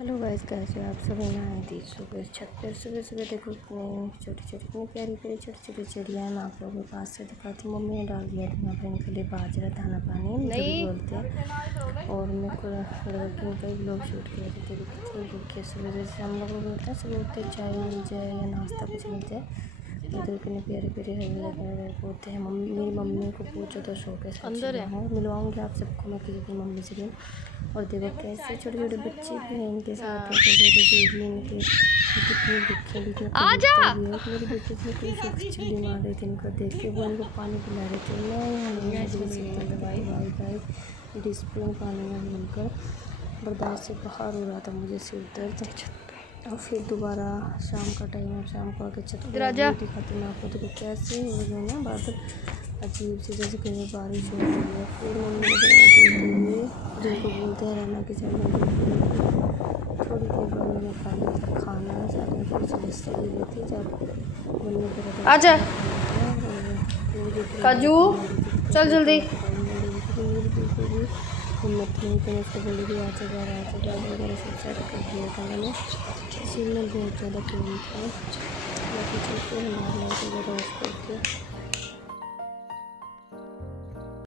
Hello guys, कैसे हो आप सब। मैं आई थी सुबह छत पर। सुबह सुबह देखो इतनी छोटी छोटी इतनी प्यारी प्यारी छोटी छोटी चिड़िया। मैं आप लोगों के पास से दिखाती हूँ। मम्मी ने डाल दिया था यहाँ पर इनके लिए बाजरा दाना पानी जो भी बोलते हैं। और मेरे को लगा कि उनका एक ब्लॉग शूट किया था। देखिए सुबह जैसे हम लोग बोलते हैं सुबह उठते चाय मिल जाए या नाश्ता कुछ मिल जाए। इधर कितने प्यारे प्यारे हरे होते हैं। मेरी मम्मी को पूछो तो शौक है अंदर है। मिलवाऊँगी आप सबको मैं किसी दिन मम्मी से भी। और देखो कैसे छोटे छोटे बच्चे भी हैं इनके साथ। बेबी इनके कितने दुखे भी है। मेरी बेटी इतनी खुश होकर चिल्ली मार रही थी इनको देख के। वो इनको पानी पिला रहे थे। मैं यहाँ नहीं भाई डिस्प्ले पानी में भूलकर बर्दाश्त से बाहर हो रहा था मुझे सिर दर्द। और फिर दोबारा शाम का टाइम है। शाम को आके छत पर दिखाती मैं आपको। देखो कैसे हो गए ना बादल अजीब से, जैसे कहीं बारिश हो रही है। फिर मम्मी ने बनाते जिनको बोलते हैं रहना की थोड़ी देर बाद मैंने खा लिया था खाना। साथ में थोड़ी सी लस्सी ले ली थी जब मम्मी को आजा काजू चल जल्दी। हिम्मत नहीं तो उसको बोली कि आजा बैग वगैरह सब सेट कर दिया था मैंने। इसी में बहुत ज़्यादा पेन था। बाकी चलते हैं लाइट वगैरह ऑफ करके।